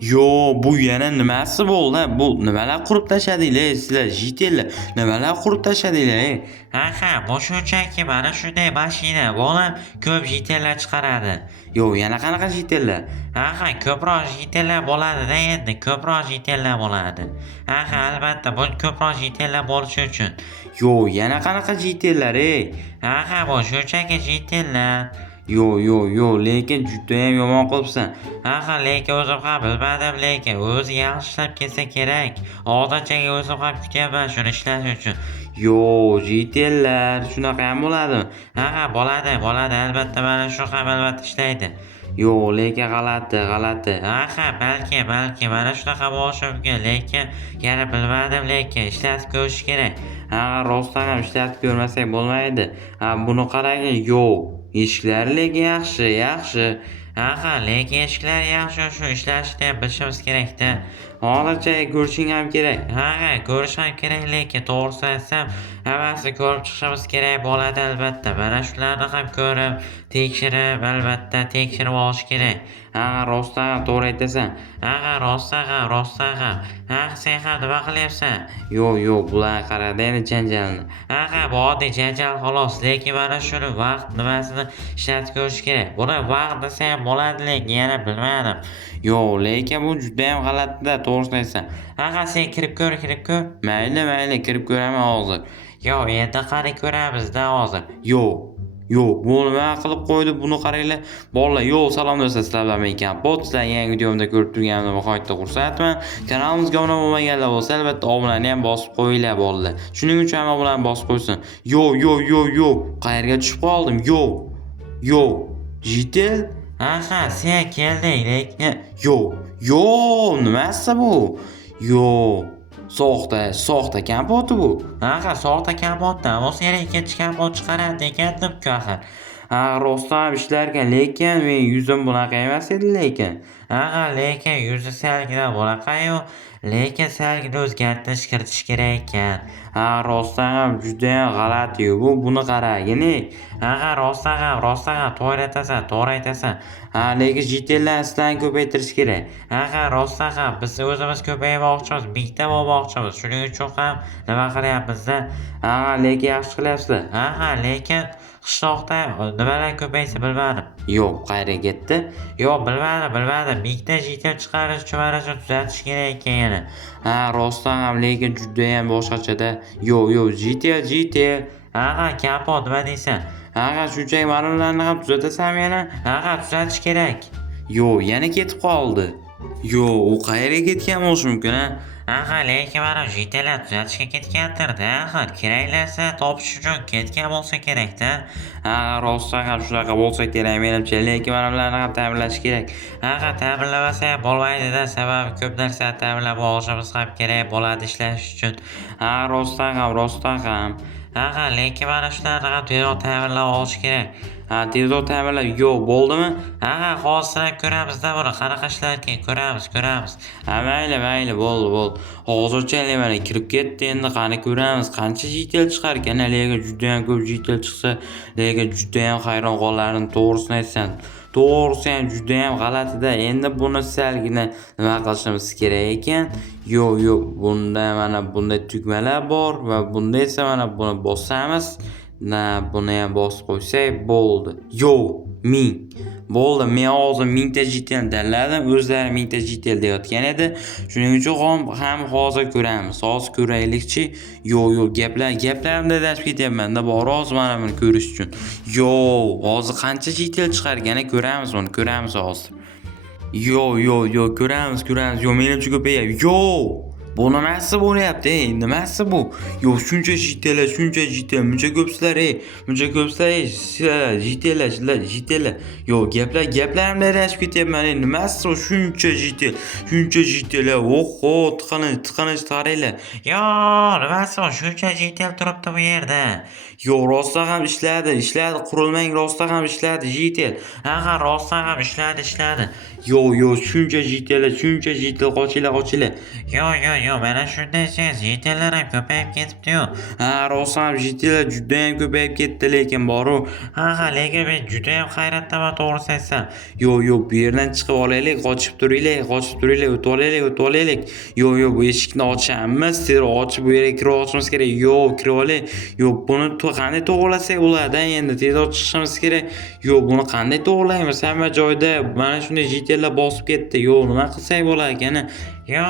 Yo, bu yana nimasi bo'ldi? Bu nimalar qurib tashladinglar sizlar? Jitellar nimalar qurib tashladinglar? Bu shunchaki mana shunday mashina bo'lib, ko'p jitellar chiqaradi. Yo, yana qanaqa jitellar? Ko'proq jitellar bo'ladi-da endi, ko'proq jitellar bo'ladi. Albatta, bu ko'proq jitellar bo'lishi uchun. Yo, yana qanaqa jitellar, ey? Bu shunchaki jitellar. Yo, lekin juda ham yomon qilibsan. Lekin o'zim ham bilmadim, lekin o'zi yaxshi ishlab kelsa kerak. Oldinchaga o'zim ham kutyapman shuni ishlash uchun. Yo, jitellar shunaqa ham bo'ladimi? Bo'ladi, albatta mana shu ham albatta ishlaydi. Yo, lekin g'alati. Balki mana shunaqa bo'lishi mumkin, lekin yana bilmadim, lekin ishlatib ko'rish kerak. Rostdan ham ishlatib ko'rmasak bo'lmaydi. Buni qarang, yo, eshiklari lekin yaxshi. Lekin eshiklar yaxshi, shu ishlashni ham bilishimiz kerak-da. Hozircha ko'rishing ham kerak. Ko'rish ham kerak, lekin to'g'risini aytsam, hammasini ko'rib chiqishimiz kerak bo'ladi albatta. Mana shularni ham ko'rib, albatta tekshirib olish kerak. Rostdan ham to'g'ri aytasan. Rostdan ham. Sen ham nima qilyapsan? Yo, bular qarada endi janjalni. Bu oddiy janjal xolos, lekin mana shuni vaqt nimasini ishlatib ko'rish kerak. Buni vaqt desa ham bo'ladi, lekin yana bilmadim. Yo, lekin bu juda ham g'alati-da, to'g'risini aytsan. Sen kirib ko'r. Mayli, kirib ko'raman hozir. Endi qani ko'ramiz-da hozir. Yo, bu nima qilib qo'ydi buni qaranglar. Bolalar, yo, salom do'stlar, sizlar bilan men Kompot. Sizlarni yangi videomda ko'rib turganimdan nihoyatda xursandman. Kanalimizga obuna bo'lmaganlar bo'lsa, albatta obunani ham bosib qo'yinglar bolalar. Shuning uchun ham obunani bosib qo'ysin. Yo, qayerga tushib qoldim? Yo, jitel? Sen kelding, lekin Yo, nimasi bu? Yo, soxta kompoti bu. soxta kompotdan bu seni ikkinchi kompot chiqaradi degandim-ku axir. Rostdan ham ishlarkan, lekin men yuzim bunaqa emas edi lekin. Lekin yuzi salgina bunaqa-yu, lekin salgina o'zgartirish kiritish kerak ekan. Rostdan ham juda ham g'alati-yu bu. Buni qaragin. Rostdan ham to'g'ri aytasan. Lekin jitellarni sizlarni ko'paytirish kerak. Rostdan ham biz o'zimiz ko'paymoqchimiz, bitta bo'lmoqchimiz. Shuning uchun ham nima qilyapmiz-da? Lekin yaxshi qilyapsizlar. Lekin qishloqda nimalar ko'paysa bilmadim. Yo'q, qayerga ketdi? Bilmadim. Bitta jitel chiqarish uchun mana shu tuzatish kerak ekan yana. Rostdan ham lekin juda ham boshqacha-da. Yo, jitel. Kompot nima deysan? Shunchaki mana ularni ham tuzatasanmi yana? Tuzatish kerak. Yo, yana ketib qoldi. Yo, u qayerga ketgan bo'lishi mumkin, lekin mana jitellar tuzatishga ketgandir-da. Keraklarsa topish uchun ketgan bo'lsa kerak-da. Rostdan ham shunaqa bo'lsa kerak menimcha, lekin mana ularni ham ta'mirlash kerak. Ta'mirlamasa ham bo'lmaydi-da, sababi ko'p narsani ta'mirlab olishimiz ham kerak bo'ladi ishlash uchun. Rostdan ham. Lekin mana shularni ham tezroq ta'mirlab olish kerak. Tezroq ta'mirlab, yo, bo'ldimi? Hozir sinab ko'ramiz-da buni, qanaqa ishlarkan ko'ramiz. Mayli, bo'ldi. Hozircha mana kirib ketdi, endi qani ko'ramiz, qancha jitel chiqarkan, lekin juda ham ko'p jitel chiqsa, lekin juda ham hayron qolardim, to'g'risini aytsam. To'g'risi ham juda ham g'alati-da. Endi buni salgina nima qilishimiz kerak ekan? Yo, bunda mana bunday tugmalar bor va bunda esa mana buni bosamiz. Buni ham bosib qo'ysak bo'ldi. Yo, 1000. Bo'ldi, men hozir 1000 ta jitel tanladim. O'zlari 1000 ta jitel deyotgan edi. Shuning uchun ham hozir ko'ramiz. Hozir ko'raylikchi. Yo, gaplarimda adashib ketyapman-da, bor hozir mana buni ko'rish uchun. Yo, hozir qancha jitel chiqargani ko'ramiz hozir. Yo, ko'ramiz. Yo, menimcha ko'payapti. Yo! Bu nimasi bo'lyapti? Nimasi bu? Yo, shuncha jitel, muncha ko'psizlar, jitellar. Yo, gaplarimda adashib ketyapman. Nimasi bu shuncha jitel? Oho, tiqinish qaranglar. Yo, nimasi bu shuncha jitel turibdi bu yerda? Yo, rostdan ham ishladi, qurilmang rostdan ham ishladi, jitel. Aha, rostdan ham ishladi. Yo, shuncha jitel, qochinglar. Yo, mana shunday siz yitellar ham ko'payib ketibdi-yu. Ha, rostdan ham jitellar juda ham ko'payib ketdi, lekin boru. Aha, lekin men juda ham hayratdaman to'g'risi aytsam. Yo, bu yerdan chiqib olaylik, qochib turinglar, o'tib olaylik. Yo, bu eshikni ochamiz, tezroq ochib bu yerga kirib olishimiz kerak. Yo, kirib olaylik. Yo, buni qanday to'g'irlasak bo'ladi endi, tezroq chiqishimiz kerak. Yo, buni qanday to'g'irlaymiz? Hamma joyda mana shunday jitellar bosib ketdi. Yo, nima qilsak bo'lar ekan? Yo,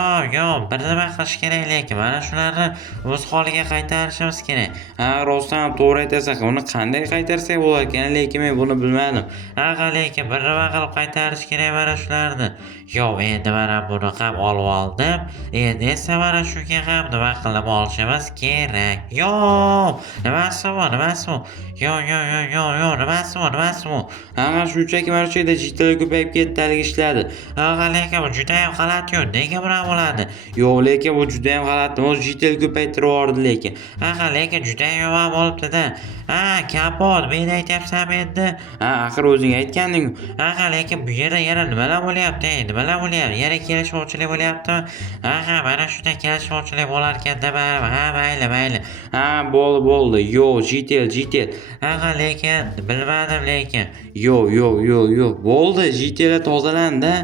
bir nima qilish kerak, lekin mana shularni o'z holiga qaytarishimiz kerak. Ha, rostdan ham to'g'ri aytasan. Uni qanday qaytarsak bo'lar ekan, lekin men buni bilmadim. Aha, lekin bir nima qilib qaytarish kerak mana shularni. Yo, endi mana buni ham olib oldim. Endi esa mana shunga ham nima qilib olishimiz kerak. Yo, nimasi bu? Yo, nimasi bu? Ha, shunchaki mana shu yerda jitellar ko'payib ketdi, haligi ishladi. Aha, lekin bu juda ham g'alati-yu. Nega bunaqa bo'ladi? Yo'q, lekin bu juda ham g'alati. O'zi jitel ko'paytirib yubordi lekin. Aha, lekin juda ham yomon bo'libdi-da. Ha, kapot, men aytyapsam endi. Ha, axir o'zing aytganding. Aha, lekin bu yerda yana nimalar bo'lyapti? Yana kelishmovchilik bo'lyaptimi? Aha, mana shunday kelishmovchilik bo'larkan-da, ha, mayli. Ha, bo'ldi. Yo, jitel. Aha, lekin bilmadim lekin. Yo. Bo'ldi, jitellar tozalandi.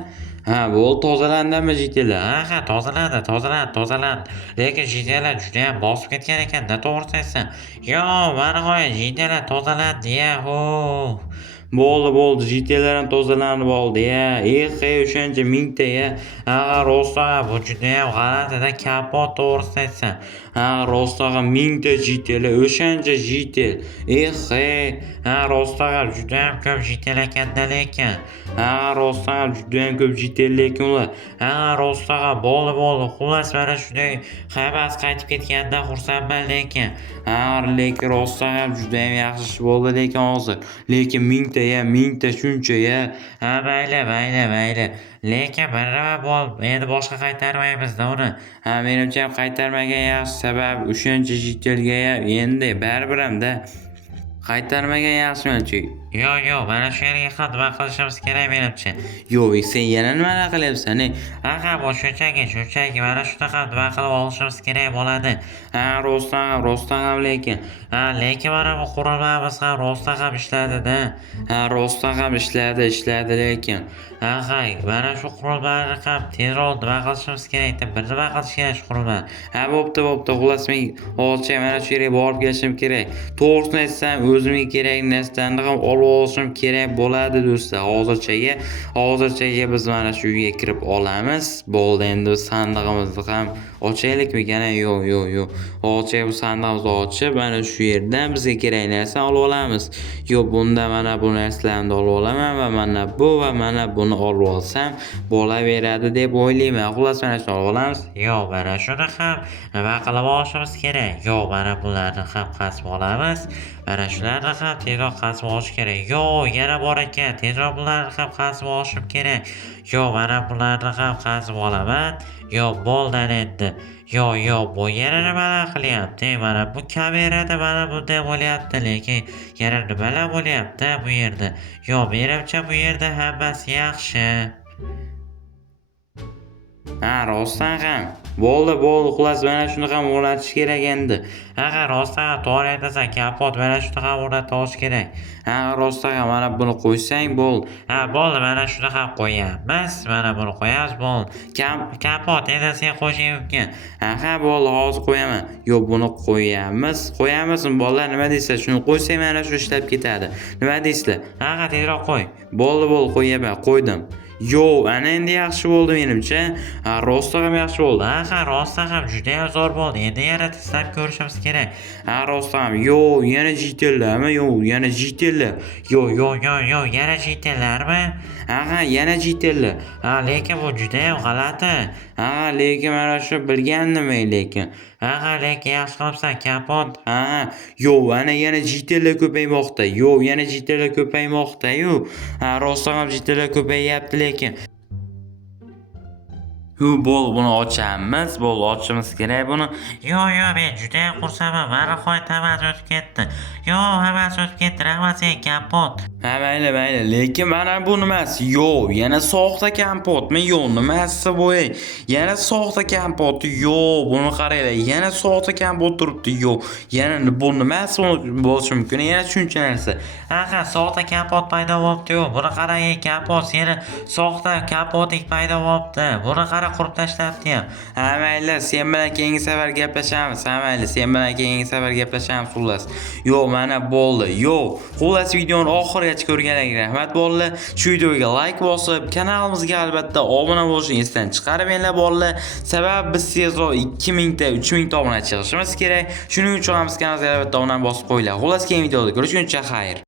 Ha, bo'ldi, tozalandimi jitellar? Aha, tozalandi. Lekin jitellar juda ham bosib ketgan ekan-da, to'g'risi aytsam. Yo, mana qo'y, jitellar tozalandi-ya, ho. Bo'ldi, jitellar ham tozalanib oldi, ya. O'shancha mingta, ya. Aha, rostdan bu juda ham g'alati-da, kapot to'g'risi aytsam. Ha, rostdan ham mingta jitellar, o'shancha jitel. Ha, rostdan juda ham ko'p jitel ekan-da lekin. Ha, rostdan ham juda ham ko'p jitel lekin ular. Ha, rostdan bo'ldi. Xullas mana shunday hammasi qaytib ketganda xursandman lekin. Ha, lekin rostdan ham juda ham yaxshi ish bo'ldi lekin hozir. Lekin mingta shuncha, ya. Ha, mayli. Lekin bir nima bo'lib, endi boshqa qaytarmaymiz-da uni. Ha, menimcha ham qaytarmagan yaxshi, sababi o'shancha jitelga endi baribir ham-da. Qaytarmagan yaxshi menimcha. Yo, mana shu yerga ham nima qilishimiz kerak menimcha. Yo, sen yana nimalar qilyapsan? Aha, bu shunchaki mana shunaqa nima qilib olishimiz kerak bo'ladi. Ha, rostdan ham lekin. Ha, lekin mana bu qurilmamiz ham rostdan ham ishladida. Ha, rostdan ham ishladi lekin. Aha, mana shu qurilmani ham tezroq nima qilishimiz kerak, bir nima qilish kerak shu qurilmani. Ha, bo'pti. Xullas men hozircha mana shu yerga borib kelishim kerak. To'g'risini aytsam, o'zimga kerak narsalarni ham olib olishim kerak bo'ladi do'stlar. Hozirchaga biz mana shu uyga kirib olamiz. Bo'ldi, endi sandig'imizni ham ochaylikmi? Yo'q. Hozircha bu sandig'imizni ochib, mana shu yerdan bizga kerak narsani olib olamiz. Yo, bunda mana bu narsalarni olib olaman va mana bu va mana buni olib olsam bo'laveradi deb o'ylayman. Xullas mana shuni olib olamiz. Yo, mana shuni ham nima qilib olishimiz kerak. Yo, mana bularni ham qasib olamiz. Mana shularni ham tezroq qasib olish kerak. Yo, yana bor ekan. Tezroq bularni ham qasib olishim kerak. Yo, mana bularni ham qasib olaman. Yo, bo'ldi endi. Yo, bu yana nimalar qilyapti? Mana bu kamerada mana bunday bo'lyapti, lekin yana nimalar bo'lyapti bu yerda? Yo, menimcha bu yerda hammasi yaxshi. Ha, rostdan ham. Bo'ldi. Xullas mana shuni ham o'rnatish kerak endi. Aha, rostdan to'g'ri aytasan, kapot mana shuni ham o'rnatib olish kerak. Ha, rostdan ham mana buni qo'ysang bo'ldi. Ha, bo'ldi, mana shuni ham qo'yamiz. Mana buni qo'yamiz, bo'ldi. Kapot endi sen qo'yishing mumkin. Ha, bo'ldi, hozir qo'yaman. Yo, buni qo'yamizmi bolalar, nima deysizlar? Shuni qo'ysang mana shu ishlab ketadi. Nima deysizlar? Aha, tezroq qo'y. Bo'ldi, qo'yaman, qo'ydim. Yo, ana endi yaxshi bo'ldi menimcha. Ha, rostdan ham yaxshi bo'ldi. Aha, rostdan ham juda ham zo'r bo'ldi. Endi yana testlab ko'rishimiz kerak. Ha, rostdan ham. Yo, yana jitellarmi? Yo, yana jitellar. Yo, yana jitellarmi? Aha, yana jitellar. Ha, lekin bu juda ham g'alati. Ha, lekin mana shu bilgandim lekin. Aha, lekin yaxshi qilibsan, kapot. Ha, yo, ana yana jitellar ko'paymoqda. Ha, rostdan ham jitellar ko'payyapti lekin. Bo'l buni ochamiz, bo'l ochimiz kerak buni. Yo, men judayam xursandman. Mana nihoyat hammasi o'tib ketdi. Yo, hammasi o'tib ketdi. Rahmat senga kompot. Ha mayli, lekin mana bu nimasi? Yo, yana soxta kompotmi? Yo, nimasi bu? Yana soxta kompot. Yo, buni qaranglar, yana soxta kompot turibdi. Yo, yana bu nimasi bo'lishi mumkin? Yana shuncha narsa. Aha, soxta kompot paydo bo'libdi-yu. Buni qarang, kompot seni soxta kompoting paydo bo'libdi. Buni qara qurib tashlabdi ham. Ha mayli, sen bilan keyingi safar gaplashamiz. Ha mayli, sen bilan keyingi safar gaplashamiz xullas. Yo, mana bo'ldi. Yo, xullas videoni oxirigacha ko'rganlarga rahmat bolalar. Shu videoga like bosib, kanalimizga albatta obuna bo'lishingizni esdan chiqarmanglar bolalar. Sababi biz tezroq 2000 ta, 3000 ta obunachi chiqishimiz kerak. Shuning uchun ham biz kanalga albatta obuna bosib qo'yinglar. Xullas keyingi videoda ko'rishguncha xayr.